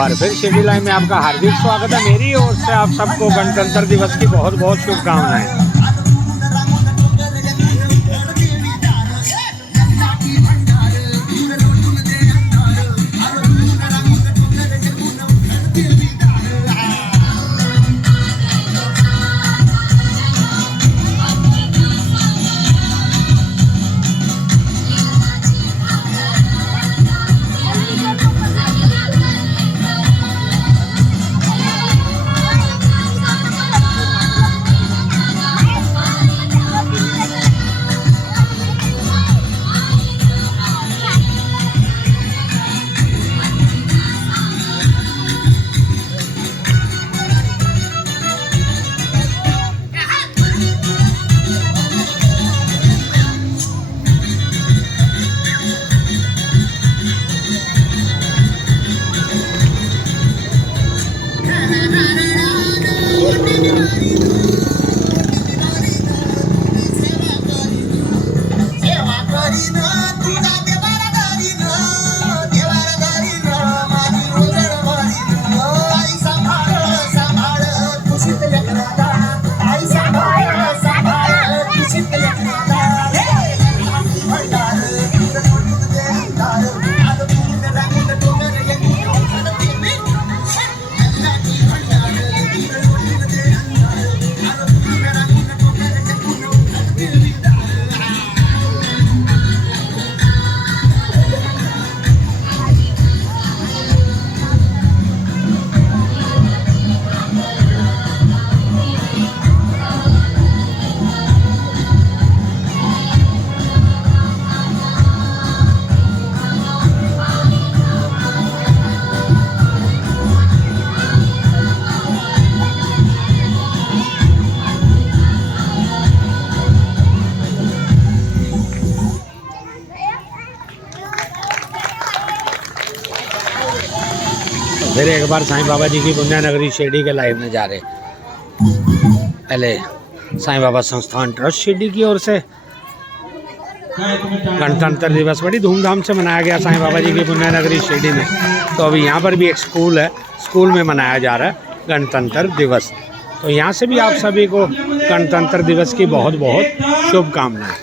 बार फिर शिरडी लाइव में आपका हार्दिक स्वागत है। मेरी ओर से आप सबको गणतंत्र दिवस की बहुत बहुत शुभकामनाएं। फिर एक बार साईं बाबा जी की पुण्य नगरी शिरडी के लाइव में जा रहे। पहले साईं बाबा संस्थान ट्रस्ट शिरडी की ओर से गणतंत्र दिवस बड़ी धूमधाम से मनाया गया साईं बाबा जी की पुण्य नगरी शिरडी में। तो अभी यहाँ पर भी एक स्कूल है, स्कूल में मनाया जा रहा है गणतंत्र दिवस। तो यहाँ से भी आप सभी को गणतंत्र दिवस की बहुत बहुत शुभकामनाएं।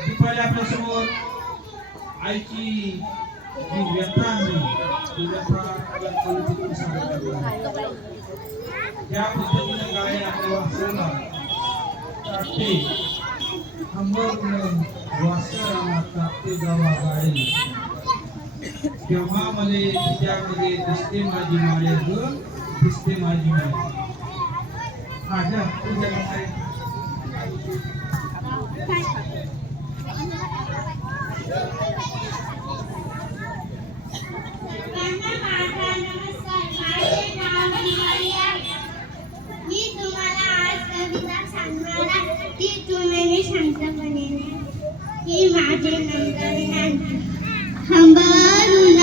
दीपावली आपल्या समोर आईची जी व्यथा आहे ती व्यथा ज्या पद्धतीने गाय आपल्या वासराला टाकते अंबर वासराला टाकते जावा गाडी तेव्हा मला तिच्यामध्ये दिसते माझी माया ग दिसते माझी माया माझ्या तुझ्या काय माझे नंदन हंबरून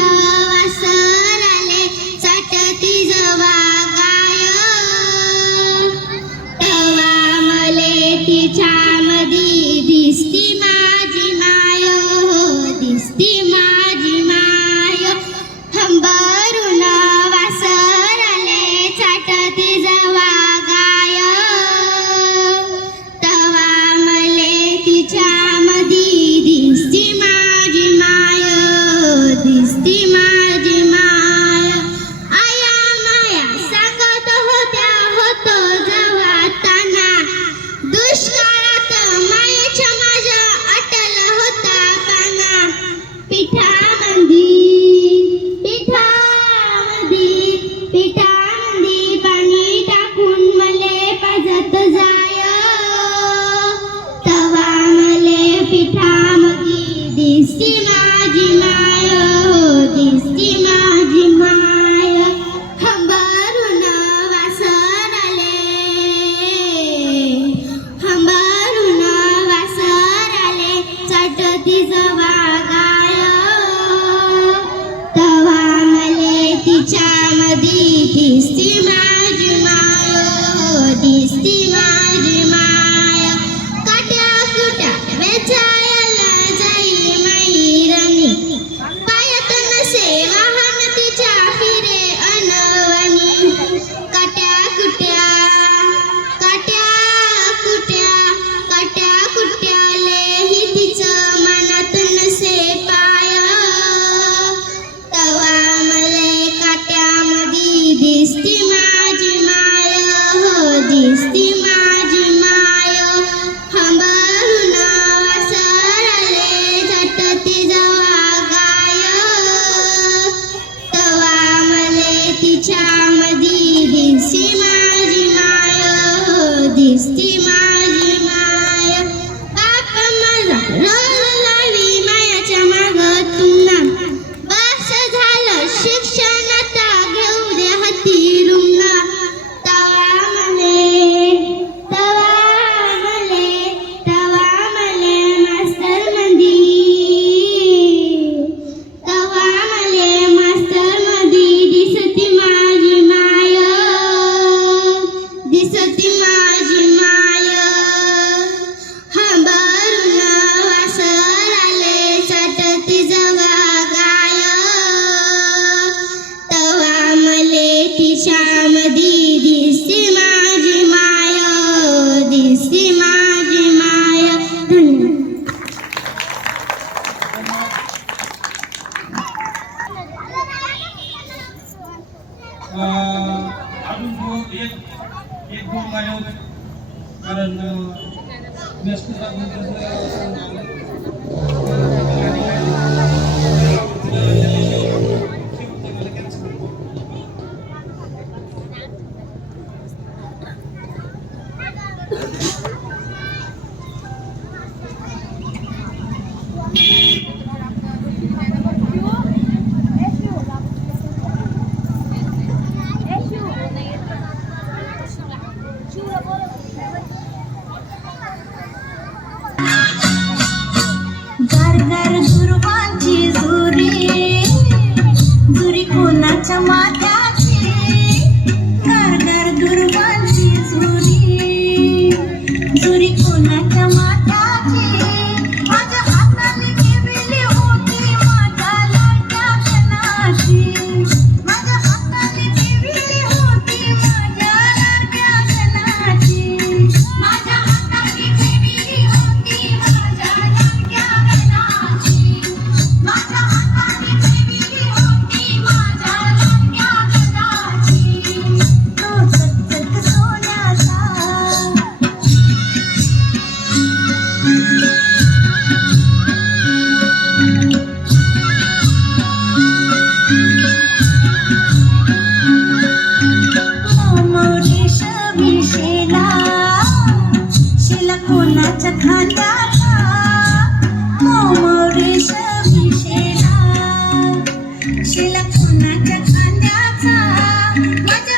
वासराले चटती जवा गाय तवा मले तिच्या मधी दिसती माझी माय दिसती माझी माय हंबरून वासराले चटती जवा गाय तवा मले तिच्या दिसती माझी माय दिसती माझी माय आया माया सांगत होत्या होतो जवाताना दुष्काळात मायेच्या माझ्या अटल होता पाना पिठामंदी पाणी टाकून मले पाजत जाय तवा मले पिठामंदी दिसती माझी माय दिसती माझी माय हंबरून वासराले चटती जवा गाय तवा मले तिच्या मधी दिसती माझी माय दिसती माझी माय काट्या कुट्या वेचाय अजून एक दोन गाड्या होत्या कारण व्यस्तता घर दुर्वांची जुरी कोणाच्या माथ्याची घर दुर्वांची जुरी कोणाच्या माथ्याची माझ्या हाताने ठेवली होती माझ्या लाडक्या गणाची माझ्या हाताने ठेवली होती माझ्या लाडक्या गणाची माझ्या हाताने ठेवली होती माझ्या लाडक्या गणाची माझ्या हाताने ठेवली होती माझ्या लाडक्या गणाची तो चकचक सोन्याचा शिला कोणाच्या खांद्याचा मोरेश विशेला शिला कोणाच्या खांद्याचा माझ्या